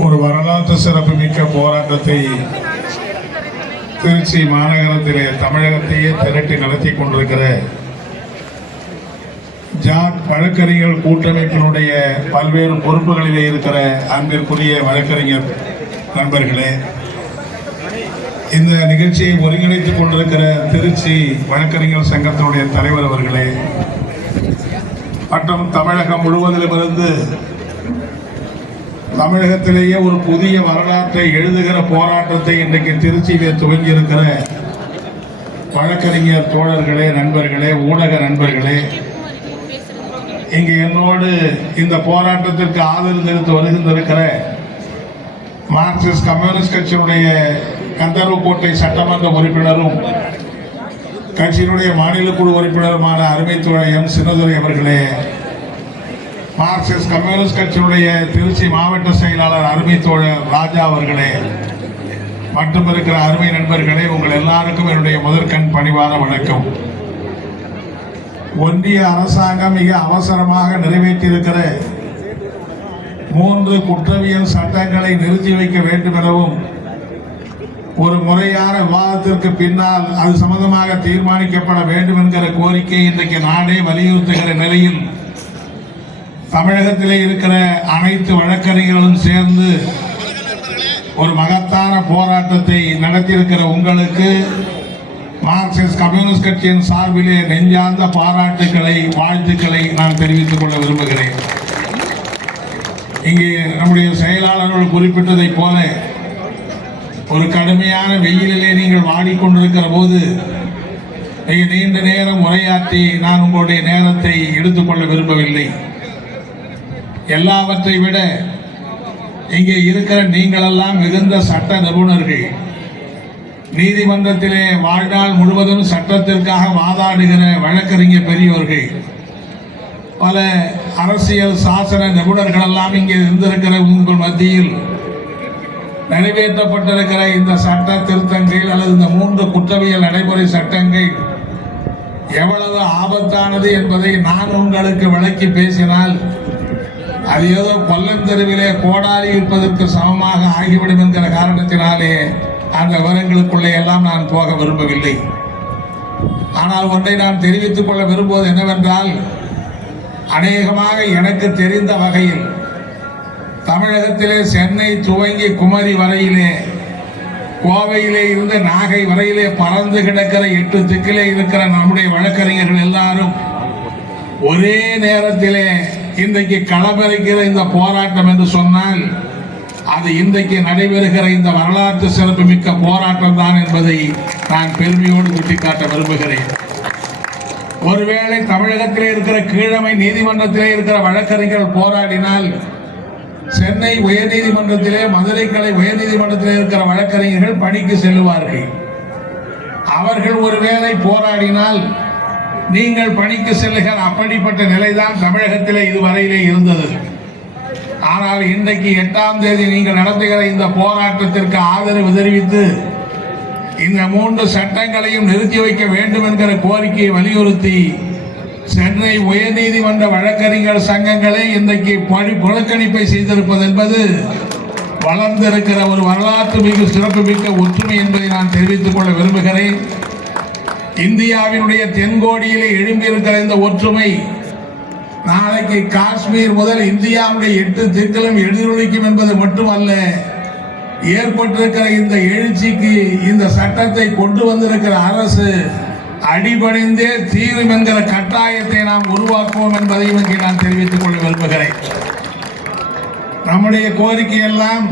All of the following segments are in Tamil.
ஒரு வரலாற்று சிறப்புமிக்க போராட்டத்தை திருச்சி மாநகரத்திலே தமிழகத்தையே திரட்டி நடத்தி கொண்டிருக்கிற ஜாட் வழக்கறிஞர் கூட்டமைப்பினுடைய பல்வேறு பொறுப்புகளிலே இருக்கிற அன்பிற்குரிய வழக்கறிஞர் நண்பர்களே இந்த நிகழ்ச்சியை ஒருங்கிணைத்துக் கொண்டிருக்கிற திருச்சி வழக்கறிஞர் சங்கத்தினுடைய தலைவர் அவர்களே மற்றும் தமிழகம் முழுவதிலுமிருந்து தமிழகத்திலேயே ஒரு புதிய வரலாற்றை எழுதுகிற போராட்டத்தை இன்றைக்கு திருச்சியிலே துவங்கி இருக்கிற வழக்கறிஞர் தோழர்களே நண்பர்களே ஊடக நண்பர்களே இங்கு என்னோடு இந்த போராட்டத்திற்கு ஆதரவு தெரிவித்து வருகின்றிருக்கிற மார்க்சிஸ்ட் கம்யூனிஸ்ட் கட்சியினுடைய கந்தர்வக்கோட்டை சட்டமன்ற உறுப்பினரும் கட்சியினுடைய மாநில குழு உறுப்பினருமான அருமைத்துறை எம். சின்னதுரை அவர்களே மார்க்சிஸ்ட் கம்யூனிஸ்ட் கட்சியினுடைய திருச்சி மாவட்ட செயலாளர் அருமை தோழர் ராஜா அவர்களே மற்றும் இருக்கிற அருமை நண்பர்களே உங்கள் எல்லாருக்கும் என்னுடைய முதற்கண் பணிவான வணக்கம். ஒன்றிய அரசாங்கம் மிக அவசரமாக நிறைவேற்றியிருக்கிற மூன்று குற்றவியல் சட்டங்களை நிறுத்தி வைக்க வேண்டும் எனவும் ஒரு முறையான விவாதத்திற்கு பின்னால் அது சம்பந்தமாக தீர்மானிக்கப்பட வேண்டும் என்கிற கோரிக்கை இன்றைக்கு நாடே வலியுறுத்துகிற நிலையில் தமிழகத்திலே இருக்கிற அனைத்து வழக்கறிஞர்களும் சேர்ந்து ஒரு மகத்தான போராட்டத்தை நடத்தியிருக்கிற உங்களுக்கு மார்க்சிஸ்ட் கம்யூனிஸ்ட் கட்சியின் சார்பிலே நெஞ்சார்ந்த பாராட்டுக்களை வாழ்த்துக்களை நான் தெரிவித்துக் கொள்ள விரும்புகிறேன். இங்கே நம்முடைய செயலாளர்கள் குறிப்பிட்டதைப் போல ஒரு கடுமையான வெயிலிலே நீங்கள் வாடிக்கொண்டிருக்கிற போது நீங்கள் நீண்ட நேரம் உரையாற்றி நான் உங்களுடைய நேரத்தை எடுத்துக்கொள்ள விரும்பவில்லை. எல்லாவற்றை விட இங்கே இருக்கிற நீங்களெல்லாம் மிகுந்த சட்ட நிபுணர்கள். நீதிமன்றத்திலே வாழ்நாள் முழுவதும் சட்டத்திற்காக வாதாடுகிற வழக்கறிஞர் பெரியோர்கள். பல அரசியல் சாசன நிபுணர்கள் எல்லாம் இங்கே இருந்திருக்கிற உங்கள் மத்தியில் நிறைவேற்றப்பட்டிருக்கிற இந்த சட்ட திருத்தங்கள் அல்லது இந்த மூன்று குற்றவியல் நடைமுறை சட்டங்கள் எவ்வளவு ஆபத்தானது என்பதை நான் உங்களுக்கு விளக்கி பேசினால் அது ஏதோ கொல்லந்தெருவிலே கோடாரி இருப்பதற்கு சமமாக ஆகிவிடும் என்கிற காரணத்தினாலே அந்த விவரங்களுக்குள்ளே எல்லாம் நான் போக விரும்பவில்லை. ஆனால் ஒன்றை நான் தெரிவித்துக் கொள்ள விரும்புவது என்னவென்றால் அநேகமாக எனக்கு தெரிந்த வகையில் தமிழகத்திலே சென்னை துவங்கி குமரி வரையிலே கோவையிலே இருந்து நாகை வரையிலே பறந்து கிடக்கிற எட்டு திக்கிலே இருக்கிற நம்முடைய வழக்கறிஞர்கள் எல்லாரும் ஒரே நேரத்திலே இன்றைக்கு களமிறக்கிற இந்த போராட்டம் என்று சொன்னால் அது இன்றைக்கு நடைபெறுகிற இந்த வரலாற்று சிறப்புமிக்க போராட்டம் தான் என்பதை நான் பெருமையோடு சுட்டிக்காட்ட விரும்புகிறேன். ஒருவேளை தமிழகத்திலே இருக்கிற கீழமை நீதிமன்றத்திலே இருக்கிற வழக்கறிஞர்கள் போராடினால் சென்னை உயர்நீதிமன்றத்திலே மதுரை கலை உயர்நீதிமன்றத்திலே இருக்கிற வழக்கறிஞர்கள் பணிக்கு செல்லுவார்கள். அவர்கள் ஒருவேளை போராடினால் நீங்கள் பணிக்கு செல்லுகிற அப்படிப்பட்ட நிலைதான் தமிழகத்திலே இதுவரையிலே இருந்தது. ஆனால் இன்றைக்கு எட்டாம் தேதி நீங்கள் நடத்துகிற இந்த போராட்டத்திற்கு ஆதரவு தெரிவித்து இந்த மூன்று சட்டங்களையும் நிறுத்தி வைக்க வேண்டும் என்கிற கோரிக்கையை வலியுறுத்தி சென்னை உயர்நீதிமன்ற வழக்கறிஞர் சங்கங்களே இன்றைக்கு பணி புறக்கணிப்பை செய்திருப்பது என்பது வளர்ந்திருக்கிற ஒரு வரலாற்று மிகு சிறப்புமிக்க ஒற்றுமை என்பதை நான் தெரிவித்துக் கொள்ள விரும்புகிறேன். இந்தியாவினுடைய தென்கோடியிலே எழும்பியிருக்கிற இந்த ஒற்றுமை. நாளைக்கு காஷ்மீர் முதல் இந்தியாவுடைய எட்டு திக்கிலும் எதிரொலிக்கும் என்பது மட்டுமல்ல ஏற்பட்டிருக்கிற இந்த எழுச்சிக்கு இந்த சட்டத்தை கொண்டு வந்திருக்கிற அரசு அடிபணிந்தே தீரும் என்கிற கட்டாயத்தை நாம் உருவாக்குவோம் என்பதையும் இங்கே நான் தெரிவித்துக் கொள்ள விரும்புகிறேன். நம்முடைய கோரிக்கை எல்லாம்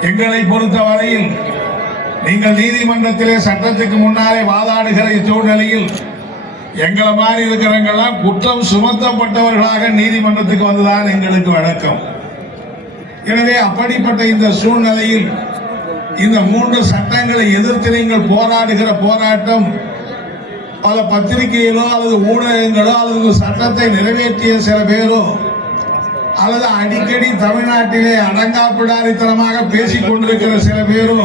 எங்களை பொறுத்தவரையில் நீங்கள் நீதிமன்றத்திலே சட்டத்துக்கு முன்னாலே வாதாடுகிற இச்சூழ்நிலையில் எங்களை மாதிரி இருக்கிறவங்கெல்லாம் குற்றம் சுமத்தப்பட்டவர்களாக நீதிமன்றத்துக்கு வந்துதான் எங்களுக்கு வழக்கம் எனவே அப்படிப்பட்ட இந்த சூழ்நிலையில் இந்த மூன்று சட்டங்களை எதிர்த்து நீங்கள் போராடுகிற போராட்டம் பல பத்திரிகைகளோ அல்லது ஊடகங்களோ அல்லது சட்டத்தை நிறைவேற்றிய சில பேரோ அல்லது அடிக்கடி தமிழ்நாட்டிலே அடங்காப்பிடாரித்தனமாக பேசிக் கொண்டிருக்கிற சில பேரோ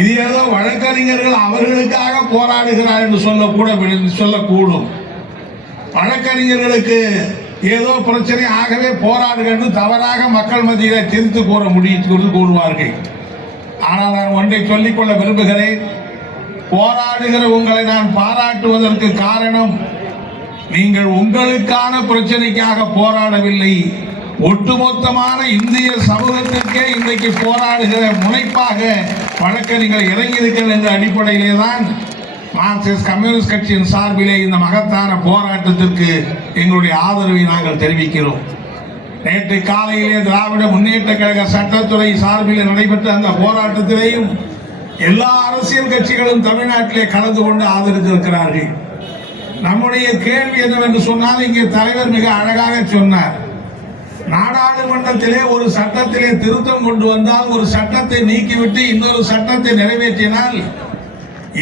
இது ஏதோ வழக்கறிஞர்கள் அவர்களுக்காக போராடுகிறார் என்று சொல்லக்கூட சொல்லக்கூடும். வழக்கறிஞர்களுக்கு ஏதோ பிரச்சனை ஆகவே போராடுகிறது தவறாக மக்கள் மத்தியில் திருத்து கூற முடியும் கூறுவார்கள். ஆனால் நான் ஒன்றை சொல்லிக்கொள்ள விரும்புகிறேன். போராடுகிற உங்களை நான் பாராட்டுவதற்கு காரணம் நீங்கள் உங்களுக்கான பிரச்சனைக்காக போராடவில்லை. ஒட்டுமொத்தமான இந்திய சமூகத்திற்கே இன்றைக்கு போராடுகிற முனைப்பாக வழக்கறிஞர்கள் இறங்கியிருக்கிறது என்ற அடிப்படையிலே தான் மார்க்சிஸ்ட் கம்யூனிஸ்ட் கட்சியின் சார்பிலே இந்த மகத்தான போராட்டத்திற்கு எங்களுடைய ஆதரவை நாங்கள் தெரிவிக்கிறோம். நேற்று காலையிலே திராவிட முன்னேற்ற கழக சட்டத்துறை சார்பில் நடைபெற்ற அந்த போராட்டத்திலேயும் எல்லா அரசியல் கட்சிகளும் தமிழ்நாட்டிலே கலந்து கொண்டு ஆதரித்திருக்கிறார்கள். நம்முடைய கேள்வி என்னவென்று சொன்னால் இங்கே தலைவர் மிக அழகாக சொன்னார். நாடாளுமன்றத்திலே ஒரு சட்டத்திலே திருத்தம் கொண்டு வந்தால் ஒரு சட்டத்தை நீக்கிவிட்டு இன்னொரு சட்டத்தை நிறைவேற்றினால்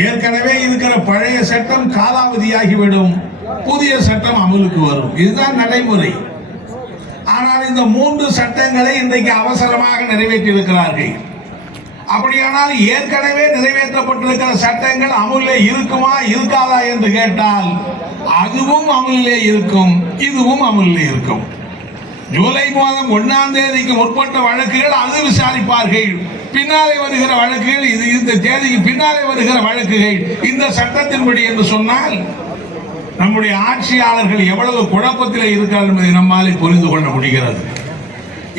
ஏற்கனவே இருக்கிற பழைய சட்டம் காலாவதியாகிவிடும். புதிய சட்டம் அமலுக்கு வரும். இதுதான் நடைமுறை. ஆனால் இந்த மூன்று சட்டங்களை இன்றைக்கு அவசரமாக நிறைவேற்றி இருக்கிறார்கள் அப்படியானால் ஏற்கனவே நிறைவேற்றப்பட்டிருக்கிற சட்டங்கள் அமுலில் இருக்குமா இருக்காதா என்று கேட்டால் அதுவும் அமுலிலே இருக்கும் இதுவும் அமுலிலே இருக்கும். ஜூலை மாதம் ஒன்னாம் தேதிக்கு முற்பட்ட வழக்குகள் அது விசாரிப்பார்கள். பின்னாலே வருகிற வழக்குகள் இது இந்த தேதிக்கு பின்னாலே வருகிற வழக்குகள் இந்த சட்டத்தின்படி என்று சொன்னால் நம்முடைய ஆட்சியாளர்கள் எவ்வளவு குழப்பத்தில் இருக்கிறார் என்பதை நம்மாலே புரிந்து கொள்ள முடிகிறது.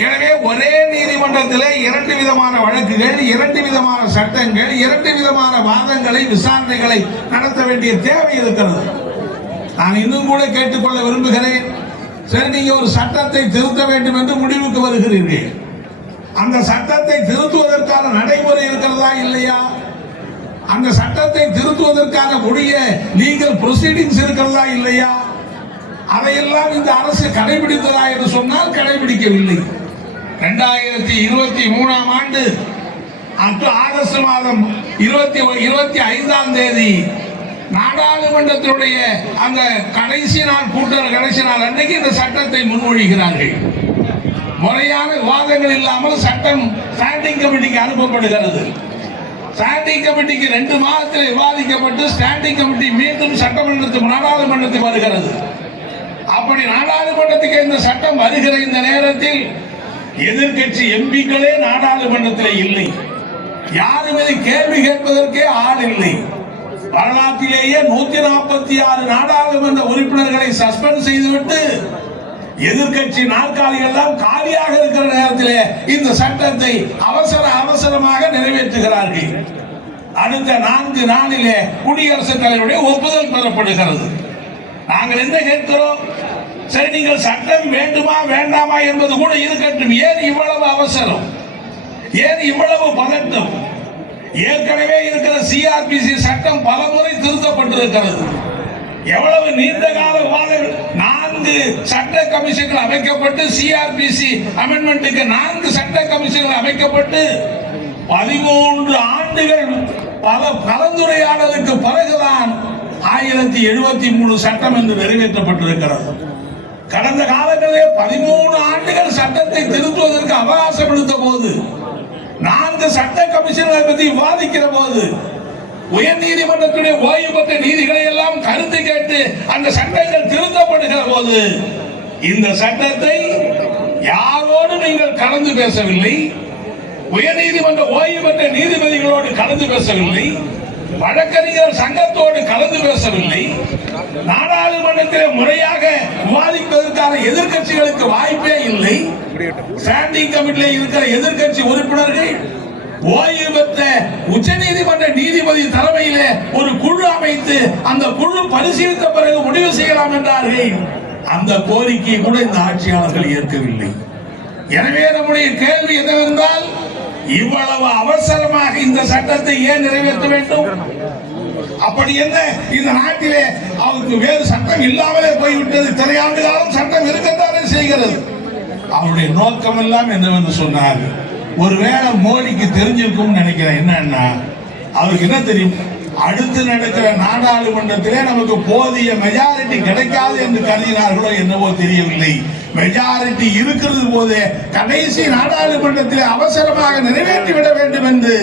எனவே ஒரே நீதிமன்றத்தில் இரண்டு விதமான வழக்குகள் இரண்டு விதமான சட்டங்கள் இரண்டு விதமான வாதங்களை விசாரணைகளை நடத்த வேண்டிய தேவை இருக்கிறது. நான் இன்னும் கூட கேட்டுக்கொள்ள விரும்புகிறேன். சரி நீங்க ஒரு சட்டத்தை திருத்த வேண்டும் என்று முடிவுக்கு வருகிறீர்கள். அந்த சட்டத்தை திருத்துவதற்கான நடைமுறை இருக்கிறதா இல்லையா? அந்த சட்டத்தை திருத்துவதற்கான முடிய லீகல் ப்ரொசீடிங்ஸ் இருக்கிறதா இல்லையா? அதையெல்லாம் இந்த அரசு கடைபிடித்ததா என்று சொன்னால் கடைபிடிக்கவில்லை. ரெண்டாயிரத்தி இருபத்தி மூணாம் ஆண்டு ஆகஸ்ட் மாதம் இருபத்தி இருபத்தி ஐந்தாம் தேதி நாடாளுமன்றத்தினுடைய அந்த கடைசி நாள் கூட்டம் கடைசி நாள் அன்னைக்கு இந்த சட்டத்தை முன்மொழிகிறார்கள். முறையான விவாதங்கள் இல்லாமல் சட்டம் ஸ்டாண்டிங் கமிட்டிக்கு அனுப்பப்படுகிறது. ஸ்டாண்டிங் கமிட்டிக்கு ரெண்டு மாதத்தில் விவாதிக்கப்பட்டு ஸ்டாண்டிங் கமிட்டி மீண்டும் சட்டமன்றத்துக்கு நாடாளுமன்றத்துக்கு வருகிறது. அப்படி நாடாளுமன்றத்துக்கு இந்த சட்டம் வருகிற இந்த நேரத்தில் எதிர்க்கட்சி எம்பிக்களே நாடாளுமன்றத்தில் இல்லை. யாரும் இதை கேள்வி கேட்பதற்கே ஆள் இல்லை. வரலாற்றிலேயே நூத்தி நாற்பத்தி ஆறு நாடாளுமன்ற உறுப்பினர்களை சஸ்பெண்ட் செய்துவிட்டு எதிர்க்கட்சி நாற்காலிகள் எல்லாம் காலியாக இருக்கிற நேரத்தில் இந்த சட்டத்தை அவசர அவசரமாக நிறைவேற்றுகிறார்கள். அடுத்த நான்கு நாளிலே குடியரசுத் தலைவருடைய ஒப்புதல் பெறப்படுகிறது. நாங்கள் என்ன கேட்கிறோம்? சரி நீங்கள் சட்டம் வேண்டுமா வேண்டாமா என்பது கூட இருக்கட்டும். ஏன் இவ்வளவு அவசரம்? ஏன் இவ்வளவு பதட்டம்? ஏற்கனவே இருக்கிற சிஆர்பிசி சட்டம் பலமுறை திருத்தப்பட்டிருக்கிறது. எவ்வளவு நீண்ட கால விவாதங்கள் நான்கு சட்ட கமிஷன்கள் அமைக்கப்பட்டு சிஆர்பிசி அமெண்ட்மெண்ட்டுக்கு நான்கு சட்ட கமிஷன்கள் அமைக்கப்பட்டு பதிமூன்று ஆண்டுகள் பல கலந்துரையாடலுக்கு பிறகுதான் ஆயிரத்தி எழுபத்தி மூணு சட்டம் என்று நிறைவேற்றப்பட்டிருக்கிறது. கடந்த காலங்களிலே பதிமூணு ஆண்டுகள் சட்டத்தை திருத்துவதற்கு அவகாசம் எடுத்த போது நான்கு சட்ட கமிஷன்களை பற்றி விவாதிக்கிற போது உயர் நீதிமன்றத்துடைய ஓய்வு பெற்ற நீதிகளை எல்லாம் கருத்து கேட்டு அந்த சட்டங்கள் திருத்தப்படுகிற போது இந்த சட்டத்தை யாரோடு நீங்கள் கலந்து பேசவில்லை? உயர் நீதிமன்ற ஓய்வு பெற்ற நீதிபதிகளோடு கலந்து பேசவில்லை. வழக்கறிஞர் சங்கத்தோடு கலந்து பேசவில்லை. நாடாளுமன்றத்தில் முறையாக விவாதிப்பதற்கான எதிர்க்கட்சிகளுக்கு வாய்ப்பே இல்லை. ஸ்டாண்டிங் கமிட்டியில் இருக்கிற எதிர்கட்சி உறுப்பினர்கள் ஓய்வு பெற்ற உச்ச நீதிமன்ற நீதிபதி தலைமையிலே ஒரு குழு அமைத்து அந்த குழு பரிசீலித்த பிறகு முடிவு செய்யலாம் என்றார்கள். அந்த கோரிக்கையை கூட இந்த ஆட்சியாளர்கள் ஏற்கவில்லை. எனவே நம்முடைய கேள்வி என்னவென்றால் இவ்வளவு அவசரமாக இந்த சட்டத்தை ஏன் நிறைவேற்ற வேண்டும்? அப்படி என்ன? இந்த நாட்டிலே அவருக்கு வேறு சட்டம் இல்லாமலே போய்விட்டது. திரையாண்டு காலம் சட்டம் இருக்கத்தானே செய்கிறது. அவருடைய நோக்கம் எல்லாம் என்னவென்று சொன்னார் ஒருவேளை மோடிக்கு தெரிஞ்சிருக்கும் நினைக்கிறேன். என்னன்னா அவருக்கு என்ன தெரியும்? அடுத்து நடக்கிற நாடாளுமன்றத்திலே நமக்கு போதிய மெஜாரிட்டி கிடைக்காது என்று கருதினார்களோ என்னவோ தெரியவில்லை. மெஜாரிட்டி இருக்கிறது போதே கடைசி நாடாளுமன்றத்திலே அவசரமாக நிறைவேற்றி விட வேண்டும் என்று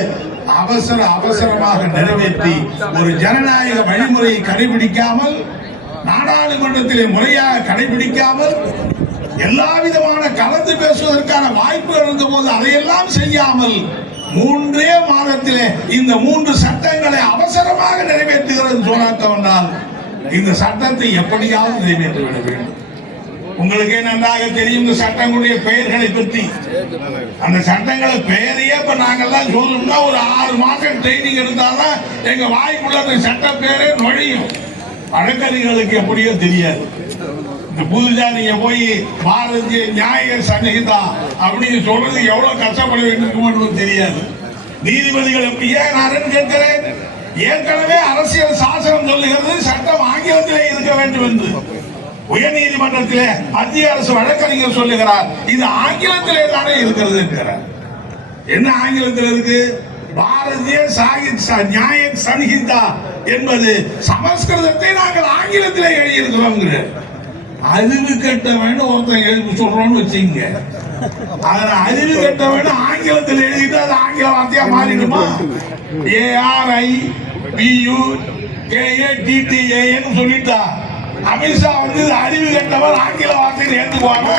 அவசர அவசரமாக நிறைவேற்றி ஒரு ஜனநாயக வழிமுறையை கடைபிடிக்காமல் நாடாளுமன்றத்திலே முறையாக கடைபிடிக்காமல் எல்லா விதமான கலந்து பேசுவதற்கான வாய்ப்புகள் இருந்த போது அதையெல்லாம் செய்யாமல் மூன்றே மாதத்திலே இந்த மூன்று சட்டங்களை அவசரமாக நிறைவேற்றுகிறது சொன்னால் இந்த சட்டத்தை எப்படியாவது நிறைவேற்றி விட வேண்டும். உங்களுக்கே நன்றாக தெரியும் இந்த சட்டங்களுடைய பெயர்களை பற்றி? அந்த சட்டங்களை பெயரையே இப்ப நாங்கெல்லாம் சொல்லணும்னா ஒரு ஆறு மாசம் ட்ரைனிங் எடுத்தாதான் எங்க வாய்ப்புள்ள அந்த சட்ட பேரே நுழையும். வழக்கறிஞர்களுக்கு எப்படியோ தெரியாது. புதுசா நீங்க போய் பாரதிய நியாய சங்கீதா அப்படின்னு சொல்றது எவ்வளவு கஷ்டப்பட வேண்டியிருக்குமோ தெரியாது. நீதிபதிகள் எப்படி ஏன் நான் கேட்கிறேன்? ஏற்கனவே அரசியல் சாசனம் சொல்லுகிறது சட்டம் ஆங்கிலத்திலே இருக்க வேண்டும் என்று. உயர் நீதிமன்றத்திலே மத்திய அரசு வழக்கறிஞர் சொல்லுகிறார் இது ஆங்கிலத்திலே தானே இருக்கிறது என்கிறார். என்ன ஆங்கிலத்தில் இருக்கு? பாரதிய சாகித் ச- நியாய சன்ஹிதா என்பது சமஸ்கிருதத்தை நாங்கள் ஆங்கிலத்திலே எழுதியிருக்கிறோம் அறிவு கெட்டவன் ஒருத்தன் எழுதி சொல்றோம்னு வச்சுங்க அதுல அறிவு கெட்டவன் ஆங்கிலத்தில் எழுதிட்டு அது ஆங்கில வார்த்தையா மாறிடுமா? ஏஆர்ஐ பியூ கேஏடிடிஏன்னு சொல்லிட்டா. அமித்ஷா வந்து அறிவு கெட்டவர் ஆங்கில வார்த்தையை ஏற்றுக்குவாங்க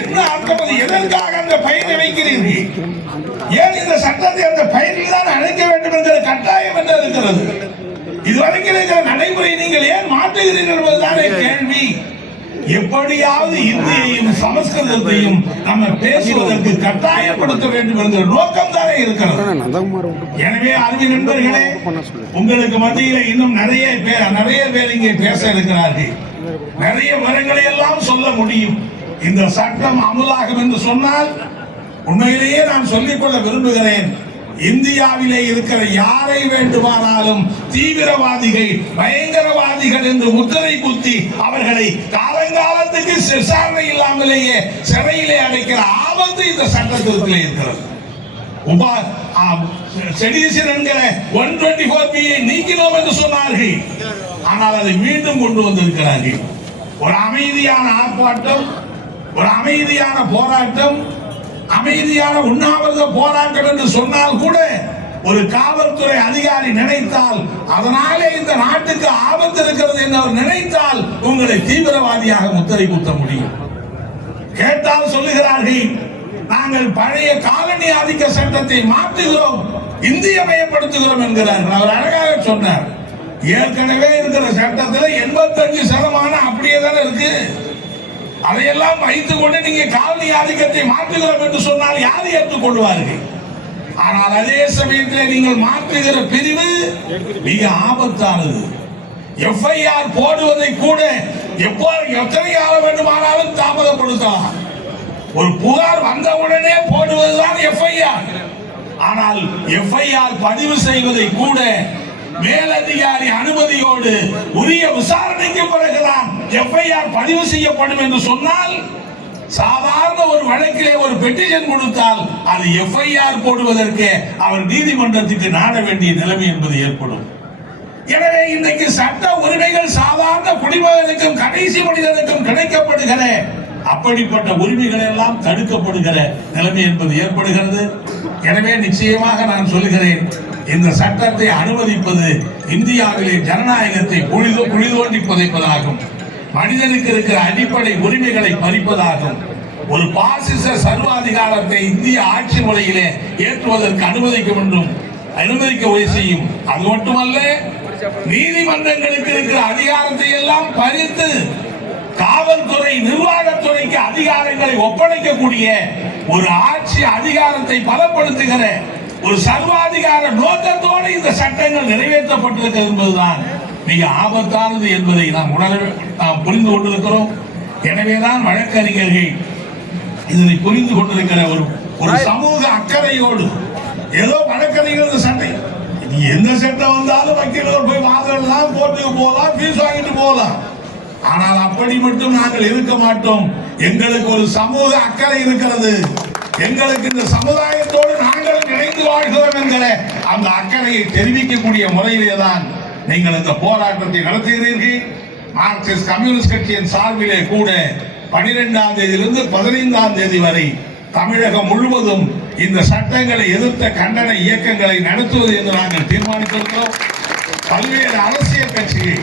என்ன அர்த்தம் எதற்காக அந்த பயிரை வைக்கிறீர்கள்? ஏன் இந்த சட்டத்தை அந்த பயிரில் தான் அழைக்க வேண்டும் என்கிற கட்டாயம் என்ன இருக்கிறது? இதுவரைக்கும் இருக்கிற நடைமுறை நீங்கள் ஏன் மாற்றுகிறீர்கள் என்பதுதான் கேள்வி. எப்படியாவது இந்தியையும் சமஸ்கிருதத்தையும் நம்ம பேசுவதற்கு கட்டாயப்படுத்த வேண்டும் என்கிற நோக்கம் தானே இருக்கிறது எனவே அருமை நண்பர்களே உங்களுக்கு மத்தியில இன்னும் நிறைய பேர் நிறைய பேர் இங்கே பேச இருக்கிறார்கள். நிறைய விவரங்களை எல்லாம் சொல்ல முடியும். இந்த சட்டம் அமலாகும் என்று சொன்னால் உண்மையிலேயே நான் சொல்லிக்கொள்ள விரும்புகிறேன். இந்தியாவிலே இருக்கிற யாரை வேண்டுமானாலும் தீவிரவாதிகள் பயங்கரவாதிகள் என்று முத்திரை குத்தி அவர்களை காலங்காலத்துக்கு விசாரணை இல்லாமலேயே சிறையிலே அடைக்கிற ஆபத்து இந்த சட்டத்திற்குள்ளே இருக்கிறது. உபா செடிஷன் என்கிற ஒன் டுவெண்ட்டி ஃபோர் பியை நீக்கினோம் என்று சொன்னார்கள். ஆனால் அதை மீண்டும் கொண்டு வந்திருக்கிறார்கள். ஒரு அமைதியான ஆர்ப்பாட்டம் ஒரு அமைதியான போராட்டம் அமைதியான உண்ணாவிரத போராட்டம் என்று சொன்னால் கூட ஒரு காவல்துறை அதிகாரி நினைத்தால் அதனாலே இந்த நாட்டுக்கு ஆபத்து இருக்கிறது என்று அவர் நினைத்தால் உங்களை தீவிரவாதியாக முத்திரை குத்த முடியும். கேட்டால் சொல்லுகிறார்கள் நாங்கள் பழைய காலனி ஆதிக்க சட்டத்தை மாற்றுகிறோம் இந்தியமயப்படுத்துகிறோம் என்கிறார்கள். அவர் அழகாக சொன்னார் ஏற்கனவே இருக்கிற சட்டத்தில் எண்பத்தஞ்சு சதமானம் அப்படியே தானே இருக்கு. அதையெல்லாம் வைத்துக் கொண்டு நீங்க காலனி ஆதிக்கத்தை மாற்றுகிறோம் என்று சொன்னால் யார் ஏற்றுக்கொள்வார்கள்? ஆனால் அதே சமயத்தில் நீங்கள் மாற்றுகிற பிரிவு மிக ஆபத்தானது. எஃப்ஐஆர் போடுவதை கூட எப்போ எத்தனை காலம் வேண்டுமானாலும் தாமதப்படுத்தலாம். ஒரு புகார் வந்தவுடனே போடுவதுதான் எஃப்ஐஆர் ஆனால் எஃப்ஐஆர் பதிவு செய்வதை கூட மேலதிகாரி அனுமதியோடு உரிய விசாரணைக்கு பிறகுதான் எஃப்ஐஆர் பதிவு செய்யப்படும் என்று சொன்னால் சாதாரண ஒரு வழக்கிலே ஒரு பெட்டிஷன் கொடுத்தால் அது எஃப்ஐஆர் போடுவதற்கு அவர் நீதிமன்றத்துக்கு நாட வேண்டிய நிலைமை என்பது ஏற்படும். எனவே இன்றைக்கு சட்ட உரிமைகள் சாதாரண குடிமகனுக்கும் கடைசி மனிதனுக்கும் கிடைக்கப்படுகிற அப்படிப்பட்ட உரிமைகள் எல்லாம் தடுக்கப்படுகிற நிலைமை என்பது ஏற்படுகிறது. எனவே நிச்சயமாக நான் சொல்லுகிறேன் இந்த சட்டத்தை அனுமதிப்பது இந்தியாவிலே ஜனநாயகத்தை புழிதோ புழிதோண்டி புதைப்பதாகும் மனிதனுக்கு இருக்கிற அடிப்படை உரிமைகளை பறிப்பதாகும். ஒரு பாசிச சர்வாதிகாரத்தை இந்திய ஆட்சி முறையிலே ஏற்றுவதற்கு அனுமதிக்க வேண்டும். அனுமதிக்க உதவி செய்யும். அது மட்டுமல்ல நீதிமன்றங்களுக்கு இருக்கிற அதிகாரத்தை எல்லாம் பறித்து காவல்துறை நிர்வாகத்துறைக்கு அதிகாரங்களை ஒப்படைக்கக்கூடிய ஒரு ஆட்சி அதிகாரத்தை பலப்படுத்துகிற ஒரு சர்வாதிகார நோக்கத்தோடு இந்த சட்டங்கள் நிறைவேற்றப்பட்டிருக்கிறது என்பதுதான் மிக ஆபத்தானது என்பதை நாம் உணர நாம் புரிந்து கொண்டிருக்கிறோம். எனவேதான் வழக்கறிஞர்கள் இதனை புரிந்து கொண்டிருக்கிற ஒரு ஒரு சமூக அக்கறையோடு ஏதோ வழக்கறிஞர் இந்த சட்டை எந்த சட்டம் வந்தாலும் வக்கீல்கள் போய் வாதம்லாம் போட்டு போகலாம் ஃபீஸ் வாங்கிட்டு போகலாம். ஆனால் அப்படி மட்டும் நாங்கள் இருக்க மாட்டோம். எங்களுக்கு ஒரு சமூக அக்கறை இருக்கிறது. எங்களுக்கு இந்த சமுதாயத்தோடு நாங்கள் இணைந்து வாழ்கிறோம் என்கிற அந்த அக்கறையை தெரிவிக்கக்கூடிய முறையிலே தான் நீங்கள் இந்த போராட்டத்தை நடத்துகிறீர்கள் மார்க்சிஸ்ட் கம்யூனிஸ்ட் கட்சியின் சார்பிலே கூட பனிரெண்டாம் தேதியிலிருந்து பதினைந்தாம் தேதி வரை தமிழகம் முழுவதும் இந்த சட்டங்களை எதிர்த்த கண்டன இயக்கங்களை நடத்துவது என்று நாங்கள் தீர்மானித்திருக்கிறோம். பல்வேறு அரசியல் கட்சிகள்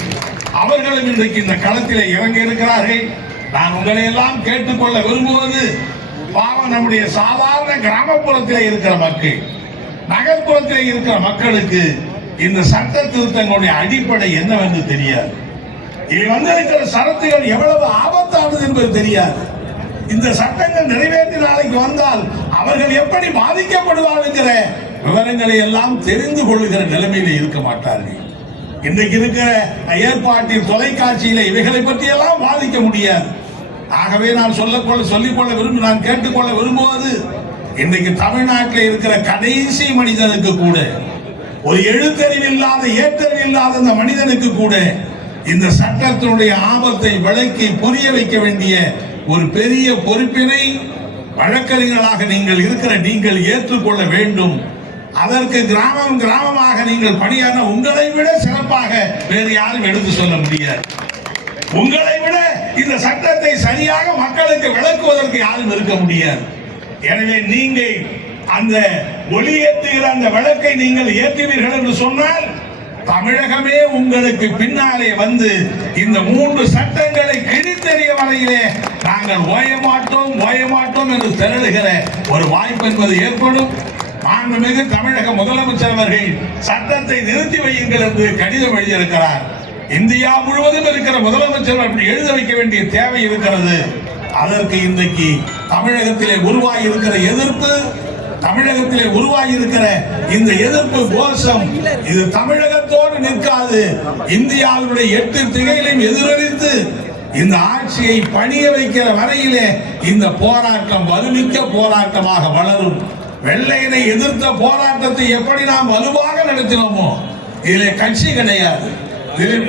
அவர்களும் இன்றைக்கு இந்த களத்திலே இறங்க இருக்கிறார்கள் நான் உங்களை எல்லாம் கேட்டுக்கொள்ள விரும்புவது பாவம் நம்முடைய சாதாரண கிராமப்புறத்தில் இருக்கிற மக்கள் நகர்ப்புறத்தில் இருக்கிற மக்களுக்கு இந்த சட்ட திருத்தங்களுடைய அடிப்படை என்னவென்று தெரியாது. இதில் வந்திருக்கிற சரத்துகள் எவ்வளவு ஆபத்தானது என்பது தெரியாது. இந்த சட்டங்கள் நிறைவேற்றி நாளைக்கு வந்தால் அவர்கள் எப்படி பாதிக்கப்படுவார்கள் விவரங்களை எல்லாம் தெரிந்து கொள்ளுகிற நிலைமையில இருக்க மாட்டார்கள். இன்றைக்கு இருக்கிற ஏற்பாட்டில் தொலைக்காட்சியில இவைகளை பற்றி எல்லாம் பாதிக்க முடியாது. ஆகவே நான் சொல்லக்கொள்ள சொல்லிக்கொள்ள விரும்பு நான் கேட்டுக்கொள்ள விரும்புவது இன்றைக்கு தமிழ்நாட்டில் இருக்கிற கடைசி மனிதனுக்கு கூட ஒரு எழுத்தறிவு இல்லாத ஏற்றறிவு இல்லாத இந்த மனிதனுக்கு கூட இந்த சட்டத்தினுடைய ஆபத்தை விளக்கி புரிய வைக்க வேண்டிய ஒரு பெரிய பொறுப்பினை வழக்கறிஞர்களாக நீங்கள் இருக்கிற நீங்கள் ஏற்றுக்கொள்ள வேண்டும். அதற்கு கிராமம் கிராமமாக நீங்கள் பணியான உங்களை விட சிறப்பாக வேறு யாரும் எடுத்து சொல்ல முடியாது. உங்களை விட இந்த சட்டத்தை சரியாக மக்களுக்கு விளக்குவதற்கு யாரும் இருக்க முடியாது. எனவே நீங்கள் அந்த ஒளி ஏற்றுகிற அந்த விளக்கை நீங்கள் ஏற்றுவீர்கள் என்று சொன்னால் தமிழகமே உங்களுக்கு பின்னாலே வந்து இந்த மூன்று சட்டங்களை கிழித்தெறிய வரையிலே நாங்கள் ஓய மாட்டோம் ஓய மாட்டோம் என்று திரளுகிற ஒரு வாய்ப்பு என்பது ஏற்படும். மாண்புமிகு தமிழக முதலமைச்சர் அவர்கள் சட்டத்தை நிறுத்தி வையுங்கள் என்று கடிதம் எழுதியிருக்கிறார். இந்தியா முழுவதும் இருக்கிற முதலமைச்சர் அப்படி எழுத வைக்க வேண்டிய தேவை இருக்கிறது. அதற்கு இன்றைக்கு தமிழகத்திலே உருவாகி இருக்கிற எதிர்ப்பு தமிழகத்திலே உருவாகி இருக்கிற இந்த எதிர்ப்பு கோஷம் இது தமிழகத்தோடு நிற்காது. இந்தியாவினுடைய எட்டு திகைகளையும் எதிரொலித்து இந்த ஆட்சியை பணிய வைக்கிற வரையிலே இந்த போராட்டம் வலுமிக்க போராட்டமாக வளரும். வெள்ளையனை எதிர்த்த போராட்டத்தை எப்படி நாம் வலுவாக நடத்தினோமோ? இதிலே கட்சி கிடையாது இதில்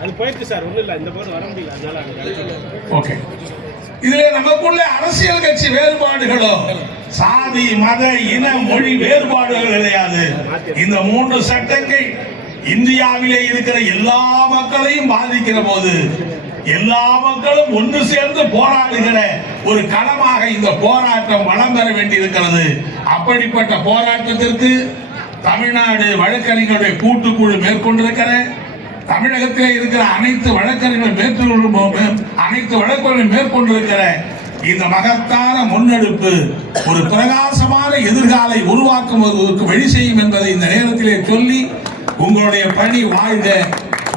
அது போயிடுச்சு சார் ஒன்றும் இல்லை இந்த வர முடியல அதனால ஓகே. இதுல நமக்குள்ள அரசியல் கட்சி வேறுபாடுகளோ சாதி மத இன மொழி வேறுபாடுகள் கிடையாது. இந்த மூன்று சட்டங்கள் இந்தியாவிலே இருக்கிற எல்லா மக்களையும் பாதிக்கிற போது எல்லா மக்களும் ஒன்று சேர்ந்து போராடுகிற ஒரு களமாக இந்த போராட்டம் வளம் பெற வேண்டியிருக்கிறது. அப்படிப்பட்ட போராட்டத்திற்கு தமிழ்நாடு வழக்கறிஞருடைய கூட்டுக்குழு மேற்கொண்டிருக்கிற தமிழகத்திலே இருக்கிற அனைத்து வழக்கறிஞர்கள் மேற்கொள்ளும் அனைத்து வழக்கறிஞர்கள் மேற்கொண்டிருக்கிற இந்த மகத்தான முன்னெடுப்பு ஒரு பிரகாசமான எதிர்காலை உருவாக்குவதற்கு வழி செய்யும் என்பதை இந்த நேரத்திலே சொல்லி உங்களுடைய பணி வாழ்க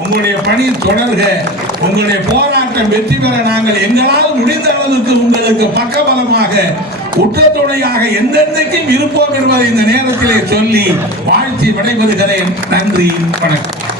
உங்களுடைய பணி தொடர்க உங்களுடைய போராட்டம் வெற்றி பெற நாங்கள் எங்களால் முடிந்த அளவுக்கு உங்களுக்கு பக்கபலமாக உற்றத்துணையாக எந்தெந்தைக்கும் இருப்போம் என்பதை இந்த நேரத்திலே சொல்லி வாழ்த்தி விடைபெறுகிறேன். நன்றி வணக்கம்.